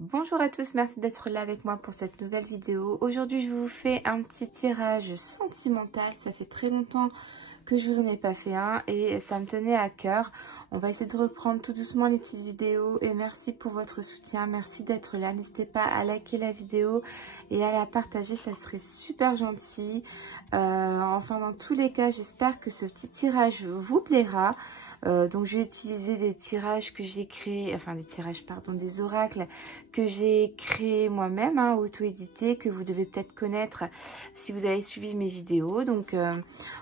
Bonjour à tous, merci d'être là avec moi pour cette nouvelle vidéo. Aujourd'hui, je vous fais un petit tirage sentimental. Ça fait très longtemps que je vous en ai pas fait un et ça me tenait à cœur. On va essayer de reprendre tout doucement les petites vidéos et merci pour votre soutien. Merci d'être là. N'hésitez pas à liker la vidéo et à la partager, ça serait super gentil. Enfin, dans tous les cas, j'espère que ce petit tirage vous plaira. Donc je vais utiliser des tirages que j'ai créés, enfin des tirages pardon, des oracles que j'ai créés moi-même, auto-édités, que vous devez peut-être connaître si vous avez suivi mes vidéos. Donc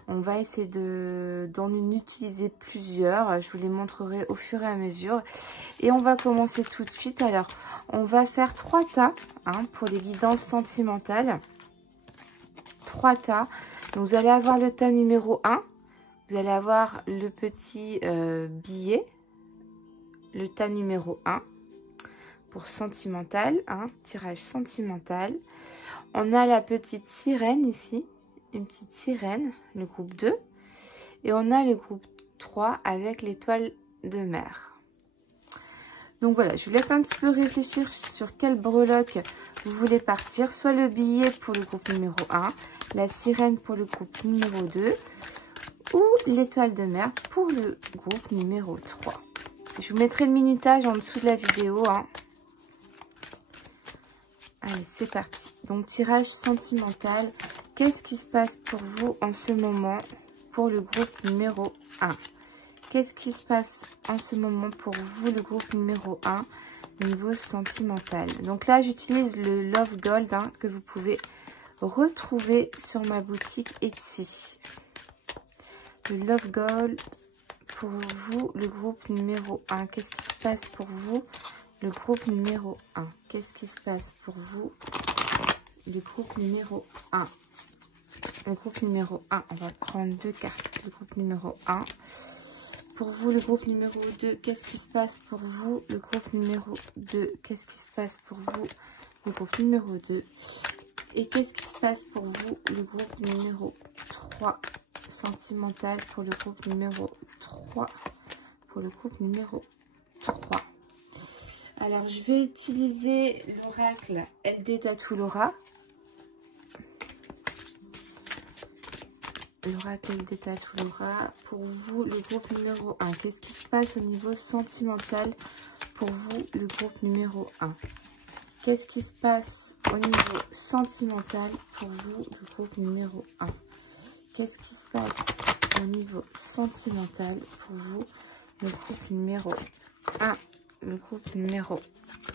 on va essayer d'en utiliser plusieurs, je vous les montrerai au fur et à mesure. Et on va commencer tout de suite. Alors on va faire 3 tas pour les guidances sentimentales. 3 tas. Donc vous allez avoir le tas numéro 1. Vous allez avoir le petit billet, le tas numéro 1 pour sentimental, tirage sentimental. On a la petite sirène ici, une petite sirène, le groupe 2. Et on a le groupe 3 avec l'étoile de mer. Donc voilà, je vous laisse un petit peu réfléchir sur quelle breloque vous voulez partir. Soit le billet pour le groupe numéro 1, la sirène pour le groupe numéro 2. Ou l'étoile de mer pour le groupe numéro 3. Je vous mettrai le minutage en dessous de la vidéo. Allez, c'est parti. Donc, tirage sentimental. Qu'est-ce qui se passe pour vous en ce moment pour le groupe numéro 1? Qu'est-ce qui se passe en ce moment pour vous, le groupe numéro 1, niveau sentimental? Donc là, j'utilise le Love Gold que vous pouvez retrouver sur ma boutique Etsy. Le Love Gold pour vous, le groupe numéro 1. Qu'est-ce qui se passe pour vous, le groupe numéro 1? Qu'est-ce qui se passe pour vous, le groupe numéro 1? Le groupe numéro 1, on va prendre 2 cartes. Le groupe numéro 1. Pour vous, le groupe numéro 2, qu'est-ce qui se passe pour vous, le groupe numéro 2? Qu'est-ce qui se passe pour vous, le groupe numéro 2? Et qu'est-ce qui se passe pour vous, le groupe numéro 3? Sentimental pour le groupe numéro 3. Pour le groupe numéro 3. Alors, je vais utiliser l'oracle LD Tattoo Laura. L'oracle LD Tattoo Laura. Pour vous, le groupe numéro 1. Qu'est-ce qui se passe au niveau sentimental pour vous, le groupe numéro 1? Qu'est-ce qui se passe au niveau sentimental pour vous, le groupe numéro 1? Qu'est-ce qui se passe au niveau sentimental pour vous, le groupe numéro 1? Le groupe numéro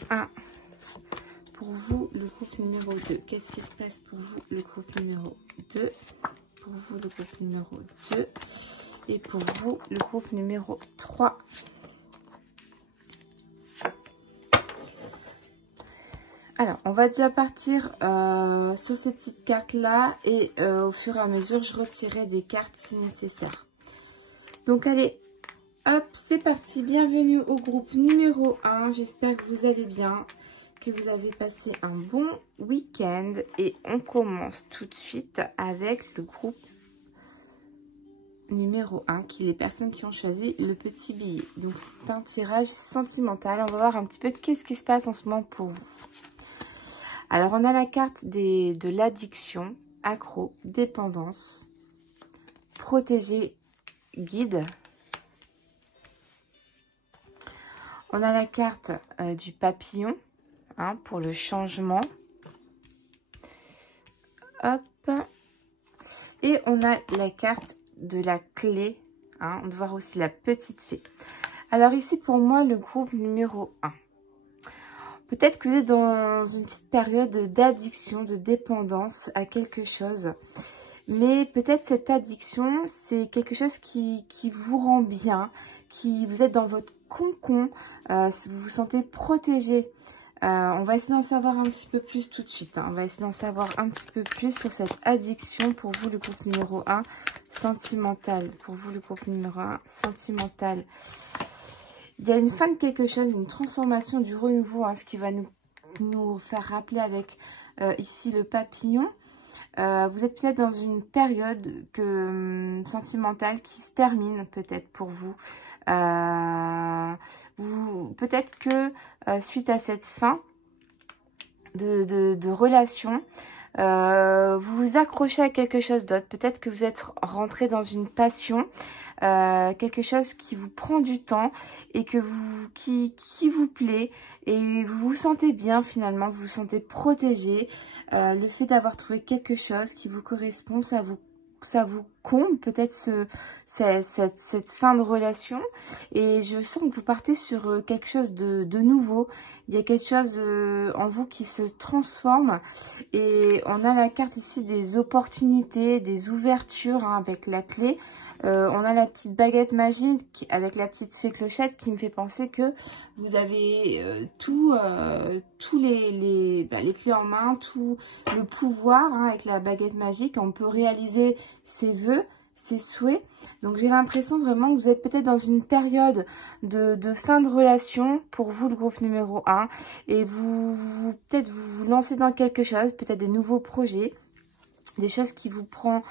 1. Pour vous, le groupe numéro 2. Qu'est-ce qui se passe pour vous, le groupe numéro 2? Pour vous, le groupe numéro 2. Et pour vous, le groupe numéro 3. Alors, on va déjà partir sur ces petites cartes-là et au fur et à mesure, je retirerai des cartes si nécessaire. Donc, allez, hop, c'est parti. Bienvenue au groupe numéro 1. J'espère que vous allez bien, que vous avez passé un bon week-end. Et on commence tout de suite avec le groupe numéro 1, qui est les personnes qui ont choisi le petit billet. Donc, c'est un tirage sentimental. On va voir un petit peu qu'est-ce qui se passe en ce moment pour vous. Alors, on a la carte de l'addiction, accro, dépendance, protégé, guide. On a la carte du papillon pour le changement. Hop. Et on a la carte de la clé. On va voir aussi la petite fée. Alors ici, pour moi, le groupe numéro 1. Peut-être que vous êtes dans une petite période d'addiction, de dépendance à quelque chose. Mais peut-être cette addiction, c'est quelque chose qui vous rend bien, vous êtes dans votre cocon, vous vous sentez protégé. On va essayer d'en savoir un petit peu plus tout de suite. On va essayer d'en savoir un petit peu plus sur cette addiction pour vous, le groupe numéro 1, sentimental. Pour vous, le groupe numéro 1, sentimental. Il y a une fin de quelque chose, une transformation, du renouveau, ce qui va nous faire rappeler avec ici le papillon. Vous êtes peut-être dans une période sentimentale qui se termine peut-être pour vous. Peut-être que suite à cette fin, de relation. Vous vous accrochez à quelque chose d'autre. Peut-être que vous êtes rentré dans une passion, quelque chose qui vous prend du temps et que qui vous plaît et vous vous sentez bien finalement, vous vous sentez protégé. Le fait d'avoir trouvé quelque chose qui vous correspond, ça vous comble peut-être cette fin de relation, et je sens que vous partez sur quelque chose de nouveau. Il y a quelque chose en vous qui se transforme, et on a la carte ici des opportunités, des ouvertures hein, avec la clé. On a la petite baguette magique avec la petite fée clochette qui me fait penser que vous avez tous les clés en main, tout le pouvoir hein, avec la baguette magique. On peut réaliser ses vœux, ses souhaits. Donc j'ai l'impression vraiment que vous êtes peut-être dans une période de fin de relation pour vous, le groupe numéro 1. Et peut-être vous lancez dans quelque chose, peut-être des nouveaux projets. Des choses qui vous prend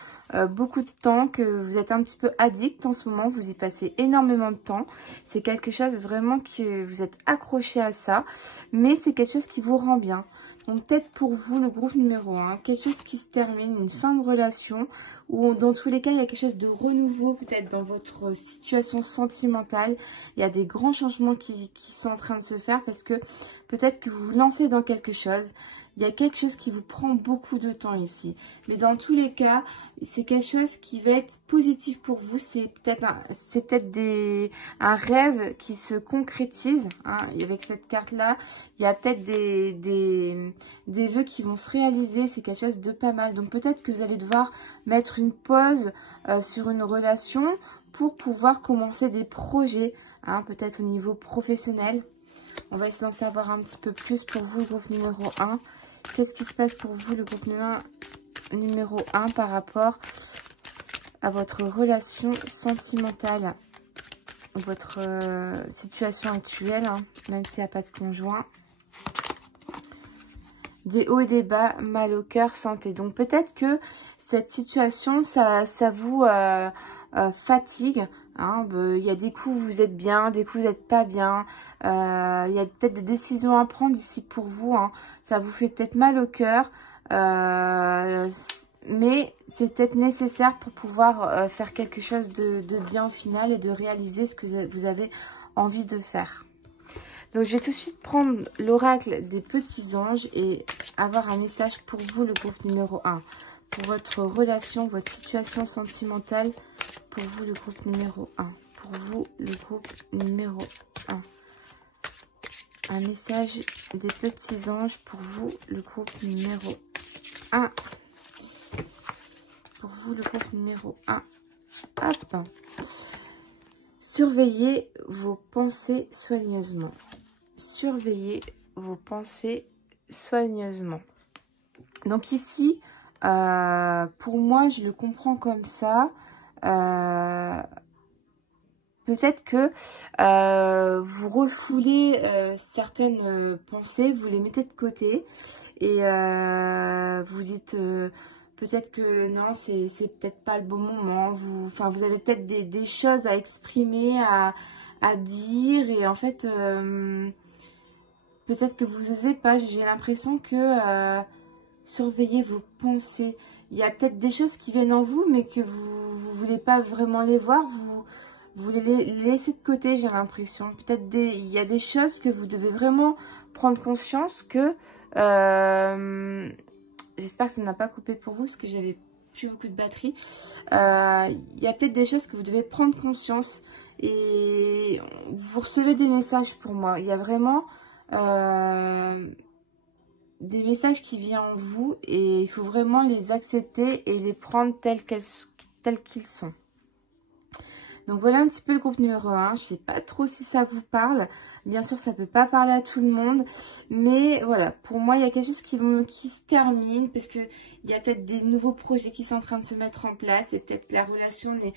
beaucoup de temps, que vous êtes un petit peu addict en ce moment, vous y passez énormément de temps. C'est quelque chose vraiment que vous êtes accroché à ça, mais c'est quelque chose qui vous rend bien. Donc peut-être pour vous, le groupe numéro 1, quelque chose qui se termine, une fin de relation, ou dans tous les cas, il y a quelque chose de renouveau peut-être dans votre situation sentimentale. Il y a des grands changements qui sont en train de se faire parce que peut-être que vous vous lancez dans quelque chose. Il y a quelque chose qui vous prend beaucoup de temps ici. Mais dans tous les cas, c'est quelque chose qui va être positif pour vous. C'est peut-être un rêve qui se concrétise. Hein. Et avec cette carte-là, il y a peut-être des vœux qui vont se réaliser. C'est quelque chose de pas mal. Donc peut-être que vous allez devoir mettre une pause sur une relation pour pouvoir commencer des projets. Hein, peut-être au niveau professionnel. On va essayer d'en savoir un petit peu plus pour vous, le groupe numéro 1. Qu'est-ce qui se passe pour vous, le groupe numéro 1, par rapport à votre relation sentimentale, votre situation actuelle, hein, même s'il n'y a pas de conjoint. Des hauts et des bas, mal au cœur, santé. Donc peut-être que cette situation, ça vous fatigue. Hein, il y a des coups vous êtes bien, des coups vous n'êtes pas bien. Il y a peut-être des décisions à prendre ici pour vous. Hein. Ça vous fait peut-être mal au cœur. Mais c'est peut-être nécessaire pour pouvoir faire quelque chose de bien au final et de réaliser ce que vous avez envie de faire. Donc je vais tout de suite prendre l'oracle des petits anges et avoir un message pour vous, le groupe numéro 1. Pour votre relation, votre situation sentimentale, pour vous, le groupe numéro 1. Pour vous, le groupe numéro 1. Un message des petits anges pour vous, le groupe numéro 1. Pour vous, le groupe numéro 1. Hop. Surveillez vos pensées soigneusement. Surveillez vos pensées soigneusement. Donc ici, pour moi, je le comprends comme ça. Peut-être que vous refoulez certaines pensées, vous les mettez de côté et vous dites peut-être que non, c'est peut-être pas le bon moment. Vous avez peut-être des choses à exprimer, à dire, et en fait, peut-être que vous n'osez pas. J'ai l'impression que surveillez vos pensées. Il y a peut-être des choses qui viennent en vous, mais que vous ne voulez pas vraiment les voir. Vous les laissez de côté, j'ai l'impression. Peut-être il y a des choses que vous devez vraiment prendre conscience que... J'espère que ça n'a pas coupé pour vous, parce que j'avais plus beaucoup de batterie. Il y a peut-être des choses que vous devez prendre conscience. Et vous recevez des messages pour moi. Il y a vraiment... des messages qui viennent en vous et il faut vraiment les accepter et les prendre tels qu'ils sont. Donc voilà un petit peu le groupe numéro 1. Je ne sais pas trop si ça vous parle. Bien sûr, ça ne peut pas parler à tout le monde. Mais voilà, pour moi, il y a quelque chose qui se termine. Parce qu'il y a peut-être des nouveaux projets qui sont en train de se mettre en place. Et peut-être que la relation ne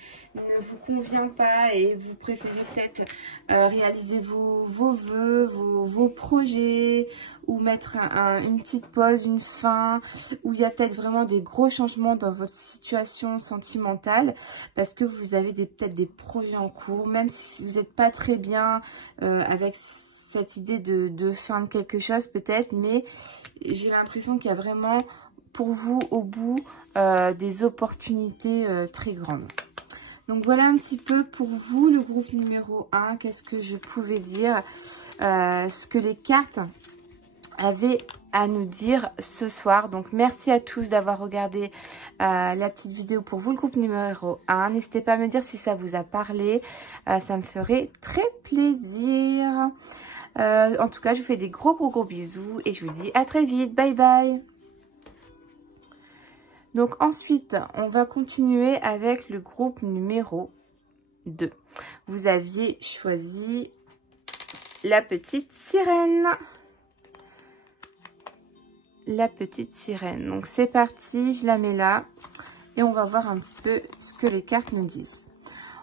vous convient pas. Et vous préférez peut-être réaliser vos vœux, vos projets. Ou mettre une petite pause, une fin. Où il y a peut-être vraiment des gros changements dans votre situation sentimentale. Parce que vous avez peut-être des projets en cours, même si vous n'êtes pas très bien avec cette idée de fin de quelque chose peut-être, mais j'ai l'impression qu'il y a vraiment pour vous au bout des opportunités très grandes. Donc voilà un petit peu pour vous le groupe numéro 1, qu'est-ce que je pouvais dire, ce que les cartes avaient à nous dire ce soir. Donc merci à tous d'avoir regardé la petite vidéo pour vous le groupe numéro 1. N'hésitez pas à me dire si ça vous a parlé, ça me ferait très plaisir. En tout cas je vous fais des gros bisous et je vous dis à très vite, bye bye. Donc ensuite on va continuer avec le groupe numéro 2. Vous aviez choisi la petite sirène. La petite sirène. Donc c'est parti, je la mets là et on va voir un petit peu ce que les cartes nous disent.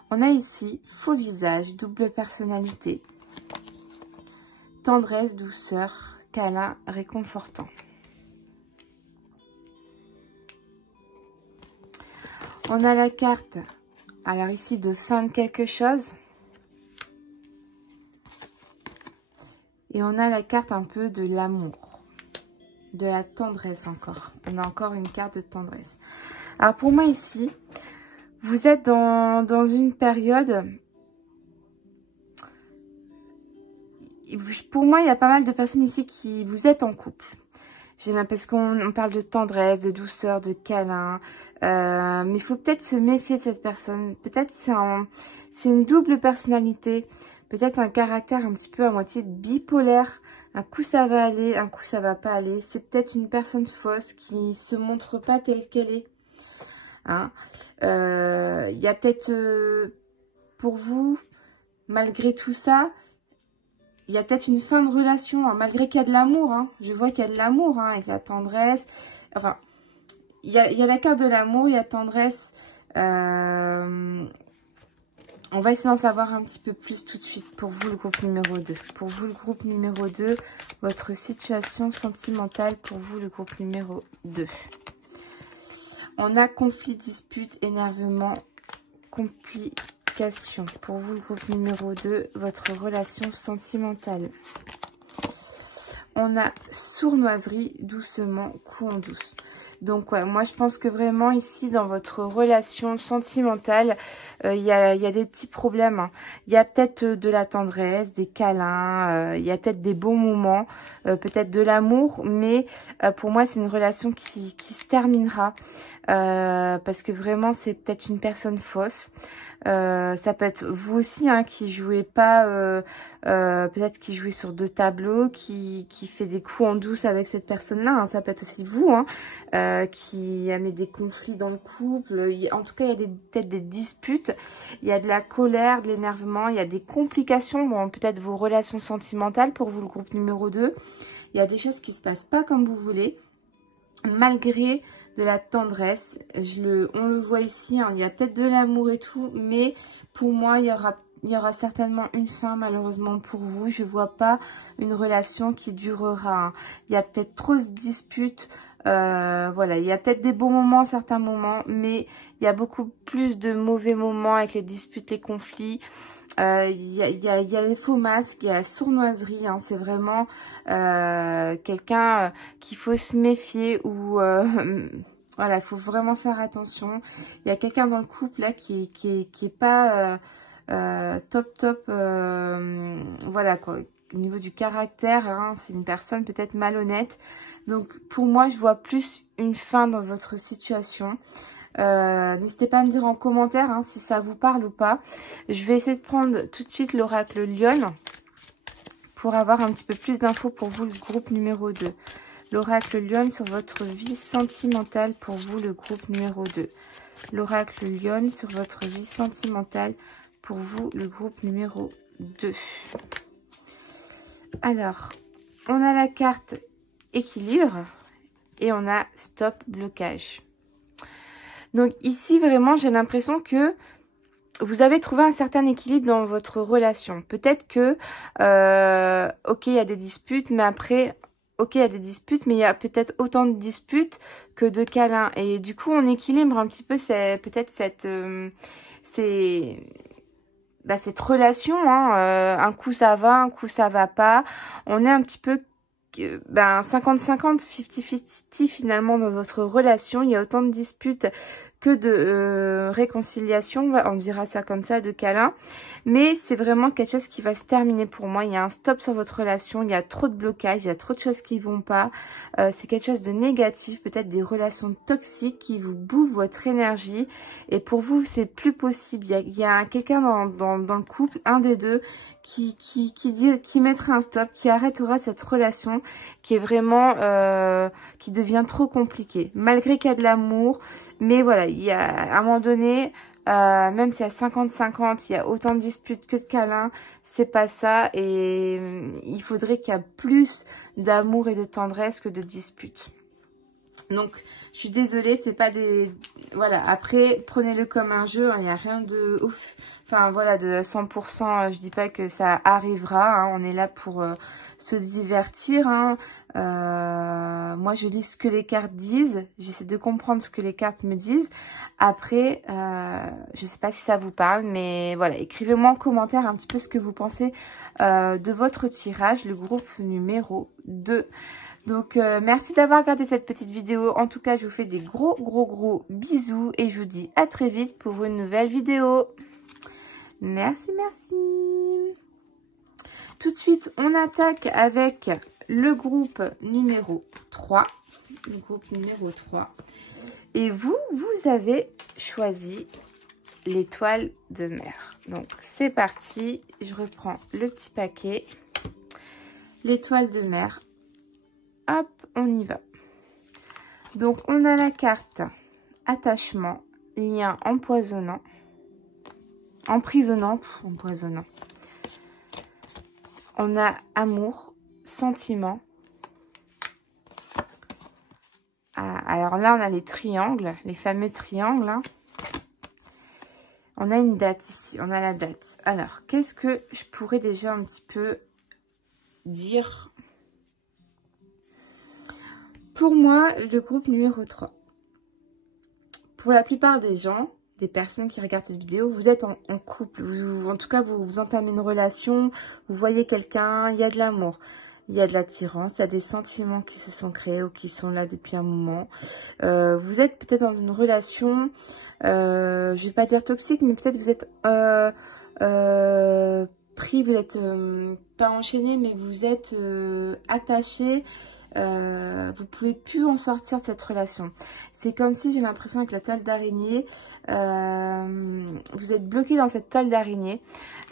On a ici faux visage, double personnalité, tendresse, douceur, câlin, réconfortant. On a la carte, alors ici de fin de quelque chose. Et on a la carte un peu de l'amour. De la tendresse encore. On a encore une carte de tendresse. Alors pour moi ici, vous êtes dans une période... Pour moi, il y a pas mal de personnes ici qui vous êtes en couple. J'ai l'impression qu'on parle de tendresse, de douceur, de câlin. Mais il faut peut-être se méfier de cette personne. Peut-être c'est une double personnalité. Peut-être un caractère un petit peu à moitié bipolaire. Un coup ça va aller, un coup ça va pas aller. C'est peut-être une personne fausse qui se montre pas telle qu'elle est. Hein, y a peut-être pour vous, malgré tout ça, il y a peut-être une fin de relation, hein, malgré qu'il y a de l'amour. Hein. Je vois qu'il y a de l'amour hein, avec la tendresse. Enfin, il y a la carte de l'amour, il y a tendresse. On va essayer d'en savoir un petit peu plus tout de suite pour vous le groupe numéro 2. Pour vous le groupe numéro 2, votre situation sentimentale pour vous le groupe numéro 2. On a conflit, dispute, énervement, complication. Pour vous le groupe numéro 2, votre relation sentimentale. On a sournoiserie, doucement, coup en douce. Donc ouais, moi je pense que vraiment ici dans votre relation sentimentale, il y a des petits problèmes. Hein. Il y a peut-être de la tendresse, des câlins, il y a peut-être des bons moments, peut-être de l'amour. Mais pour moi c'est une relation qui se terminera. Parce que vraiment c'est peut-être une personne fausse. Ça peut être vous aussi hein, qui jouez pas, peut-être qui jouez sur 2 tableaux, qui fait des coups en douce avec cette personne-là. Hein. Ça peut être aussi vous hein, qui amène des conflits dans le couple. En tout cas, il y a peut-être des disputes, il y a de la colère, de l'énervement, il y a des complications. Bon, peut-être vos relations sentimentales pour vous, le groupe numéro 2. Il y a des choses qui se passent pas comme vous voulez, malgré de la tendresse. On le voit ici, hein, il y a peut-être de l'amour et tout, mais pour moi, il y aura certainement une fin, malheureusement pour vous. Je vois pas une relation qui durera. Hein. Il y a peut-être trop de disputes. Voilà, il y a peut-être des bons moments, certains moments, mais il y a beaucoup plus de mauvais moments avec les disputes, les conflits. Il y a les faux masques, il y a la sournoiserie, hein, c'est vraiment quelqu'un qu'il faut se méfier ou voilà, il faut vraiment faire attention. Il y a quelqu'un dans le couple là qui est pas top, voilà quoi. Au niveau du caractère, hein, c'est une personne peut-être malhonnête. Donc pour moi, je vois plus une fin dans votre situation. N'hésitez pas à me dire en commentaire hein, si ça vous parle ou pas. Je vais essayer de prendre tout de suite l'oracle Lyon pour avoir un petit peu plus d'infos pour vous, le groupe numéro 2. L'oracle Lyon sur votre vie sentimentale pour vous, le groupe numéro 2. L'oracle Lyon sur votre vie sentimentale pour vous, le groupe numéro 2. Alors, on a la carte équilibre et on a stop blocage. Donc ici, vraiment, j'ai l'impression que vous avez trouvé un certain équilibre dans votre relation. Peut-être que, ok, il y a des disputes, mais après, ok, il y a des disputes, mais il y a peut-être autant de disputes que de câlins. Et du coup, on équilibre un petit peu peut-être cette... cette relation, hein, un coup ça va, un coup ça va pas. On est un petit peu 50-50, 50-50 finalement dans votre relation. Il y a autant de disputes que de réconciliation, on dira ça comme ça, de câlins. Mais c'est vraiment quelque chose qui va se terminer pour moi. Il y a un stop sur votre relation, il y a trop de blocages, il y a trop de choses qui vont pas. C'est quelque chose de négatif, peut-être des relations toxiques qui vous bouffent votre énergie. Et pour vous, c'est plus possible. Il y a quelqu'un dans le couple, un des deux, qui mettra un stop, qui arrêtera cette relation qui est vraiment, qui devient trop compliquée. Malgré qu'il y a de l'amour, mais voilà, il y a, à un moment donné, même s'il y a 50-50, il y a autant de disputes que de câlins, c'est pas ça. Et il faudrait qu'il y ait plus d'amour et de tendresse que de disputes. Donc, je suis désolée, c'est pas des... Voilà, après, prenez-le comme un jeu, hein, il n'y a rien de ouf. Enfin, voilà, de 100%, je dis pas que ça arrivera, hein, on est là pour se divertir. Hein. Moi, je lis ce que les cartes disent, j'essaie de comprendre ce que les cartes me disent. Après, je sais pas si ça vous parle, mais voilà, écrivez-moi en commentaire un petit peu ce que vous pensez de votre tirage, le groupe numéro 2. Donc, merci d'avoir regardé cette petite vidéo. En tout cas, je vous fais des gros bisous et je vous dis à très vite pour une nouvelle vidéo. Merci, merci. Tout de suite, on attaque avec le groupe numéro 3. Le groupe numéro 3. Et vous avez choisi l'étoile de mer. Donc, c'est parti. Je reprends le petit paquet. L'étoile de mer. Hop, on y va. Donc, on a la carte attachement, lien empoisonnant, emprisonnant, empoisonnant. On a amour, sentiment. Ah, alors là, on a les triangles, les fameux triangles. Hein. On a une date ici, on a la date. Alors, qu'est-ce que je pourrais déjà un petit peu dire ? Pour moi, le groupe numéro 3. Pour la plupart des gens, des personnes qui regardent cette vidéo, vous êtes en couple. En tout cas, vous entamez une relation, vous voyez quelqu'un, il y a de l'amour. Il y a de l'attirance, il y a des sentiments qui se sont créés ou qui sont là depuis un moment. Vous êtes peut-être dans une relation, je ne vais pas dire toxique, mais peut-être vous êtes pris, vous n'êtes pas enchaîné, mais vous êtes attaché. Vous pouvez plus en sortir de cette relation. C'est comme si, j'ai l'impression, avec la toile d'araignée, vous êtes bloqué dans cette toile d'araignée,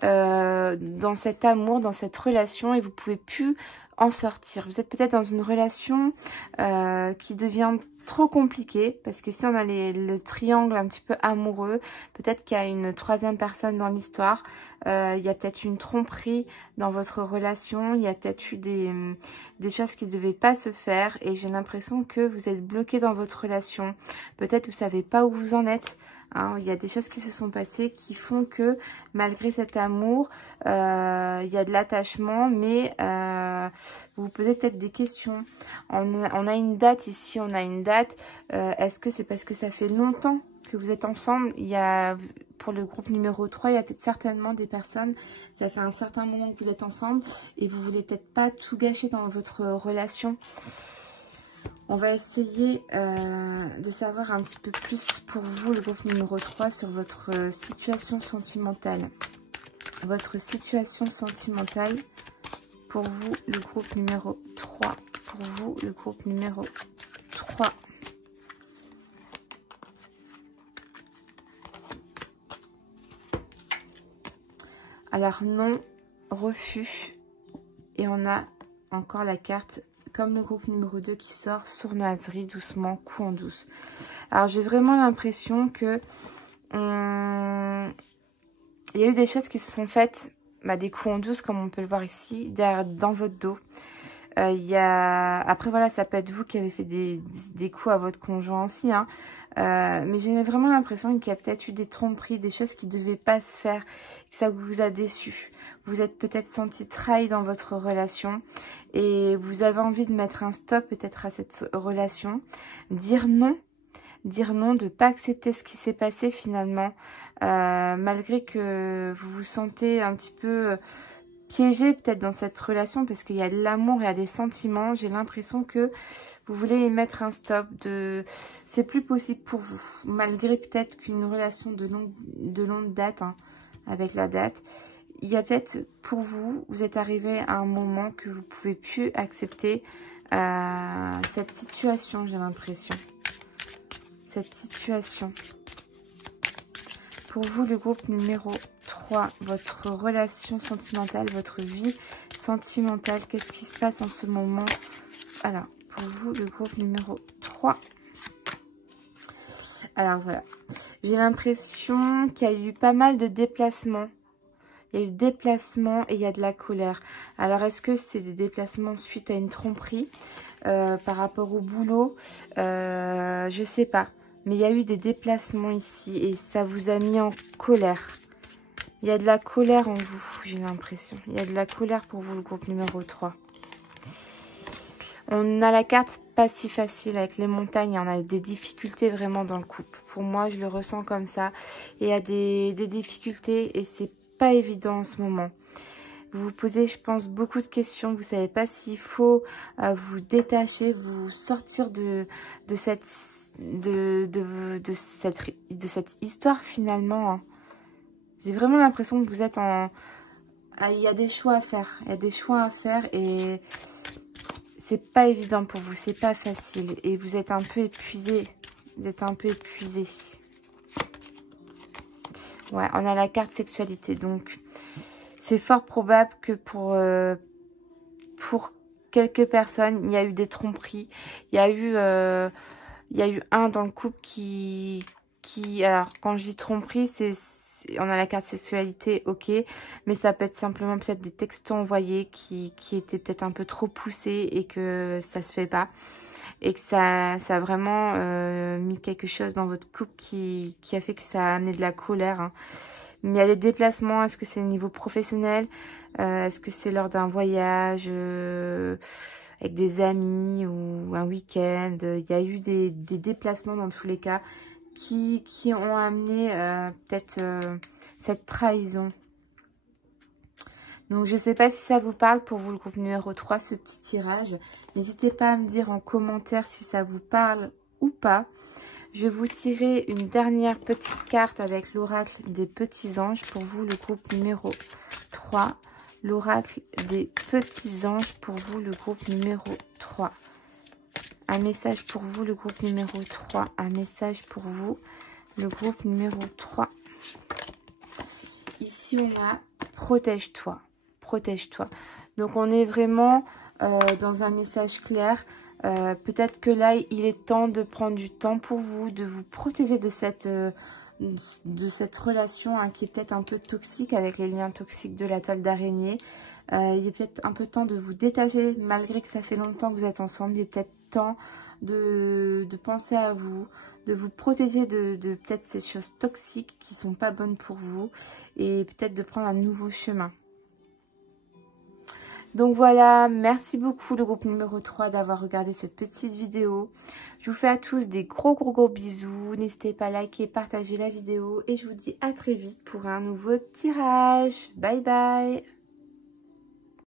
dans cet amour, dans cette relation, et vous pouvez plus en sortir. Vous êtes peut-être dans une relation qui devient trop compliquée, parce que si on a le triangle un petit peu amoureux, peut-être qu'il y a une troisième personne dans l'histoire, il y a peut-être une tromperie dans votre relation, il y a peut-être eu des choses qui ne devaient pas se faire, et j'ai l'impression que vous êtes bloqué dans votre relation. Peut-être vous ne savez pas où vous en êtes. Hein, il y a des choses qui se sont passées qui font que malgré cet amour, il y a de l'attachement, mais vous vous posez peut-être des questions. On a une date ici, on a une date. Est-ce que c'est parce que ça fait longtemps que vous êtes ensemble? Il y a, pour le groupe numéro 3, il y a peut-être certainement des personnes, ça fait un certain moment que vous êtes ensemble et vous voulez peut-être pas tout gâcher dans votre relation. On va essayer de savoir un petit peu plus pour vous, le groupe numéro 3, sur votre situation sentimentale. Votre situation sentimentale pour vous, le groupe numéro 3. Pour vous, le groupe numéro 3. Alors non, refus. Et on a encore la carte comme le groupe numéro 2 qui sort, sournoiserie, doucement, coup en douce. Alors j'ai vraiment l'impression que il y a eu des choses qui se sont faites, des coups en douce comme on peut le voir ici, dans votre dos. Après voilà, ça peut être vous qui avez fait des coups à votre conjoint aussi, hein. Mais j'ai vraiment l'impression qu'il y a peut-être eu des tromperies, des choses qui ne devaient pas se faire, que ça vous a déçu. Vous êtes peut-être senti trahi dans votre relation et vous avez envie de mettre un stop peut-être à cette relation, dire non, de ne pas accepter ce qui s'est passé finalement. malgré que vous vous sentez un petit peu piégé peut-être dans cette relation parce qu'il y a de l'amour, il y a des sentiments. J'ai l'impression que vous voulez y mettre un stop. C'est plus possible pour vous, malgré peut-être qu'une relation de longue date, hein, avec la date. Il y a peut-être pour vous, vous êtes arrivé à un moment que vous ne pouvez plus accepter cette situation, j'ai l'impression. Cette situation. Pour vous, le groupe numéro 3, votre relation sentimentale, votre vie sentimentale, qu'est-ce qui se passe en ce moment? Alors, pour vous, le groupe numéro 3. Alors, voilà. J'ai l'impression qu'il y a eu pas mal de déplacements. Il y a eu des déplacements et il y a de la colère. Alors, est-ce que c'est des déplacements suite à une tromperie par rapport au boulot? Je sais pas. Mais il y a eu des déplacements ici et ça vous a mis en colère. Il y a de la colère en vous, j'ai l'impression. Il y a de la colère pour vous, le groupe numéro 3. On a la carte pas si facile avec les montagnes. On a des difficultés vraiment dans le couple. Pour moi, je le ressens comme ça. Et il y a des difficultés et c'est pas évident en ce moment. Vous vous posez, je pense, beaucoup de questions. Vous savez pas s'il faut vous détacher, vous sortir de cette histoire finalement. Hein. J'ai vraiment l'impression que vous êtes en... Ah, il y a des choix à faire. Il y a des choix à faire et c'est pas évident pour vous. C'est pas facile. Et vous êtes un peu épuisé. Vous êtes un peu épuisé. Ouais, on a la carte sexualité. Donc, c'est fort probable que pour quelques personnes, il y a eu des tromperies. Il y a eu un dans le couple qui alors, quand je dis tromperie, on a la carte sexualité, ok. Mais ça peut être simplement peut-être des textos envoyés qui étaient peut-être un peu trop poussés et que ça se fait pas. Et que ça a vraiment mis quelque chose dans votre couple qui a fait que ça a amené de la colère. Hein. Mais il y a les déplacements, est-ce que c'est au niveau professionnel? Est-ce que c'est lors d'un voyage avec des amis ou un week-end? Il y a eu des déplacements dans tous les cas qui ont amené peut-être cette trahison. Donc, je ne sais pas si ça vous parle pour vous, le groupe numéro 3, ce petit tirage. N'hésitez pas à me dire en commentaire si ça vous parle ou pas. Je vais vous tirer une dernière petite carte avec l'oracle des petits anges pour vous, le groupe numéro 3. L'oracle des petits anges pour vous, le groupe numéro 3. Un message pour vous, le groupe numéro 3. Un message pour vous, le groupe numéro 3. Ici, on a protège-toi. Protège-toi. Donc, on est vraiment dans un message clair. Peut-être que là, il est temps de prendre du temps pour vous, de vous protéger de cette relation hein, qui est peut-être un peu toxique avec les liens toxiques de la toile d'araignée. Il est peut-être un peu temps de vous détacher, malgré que ça fait longtemps que vous êtes ensemble. Il est peut-être temps de penser à vous, de vous protéger de peut-être ces choses toxiques qui sont pas bonnes pour vous et peut-être de prendre un nouveau chemin. Donc voilà, merci beaucoup le groupe numéro 3 d'avoir regardé cette petite vidéo. Je vous fais à tous des gros bisous. N'hésitez pas à liker, partager la vidéo et je vous dis à très vite pour un nouveau tirage. Bye bye.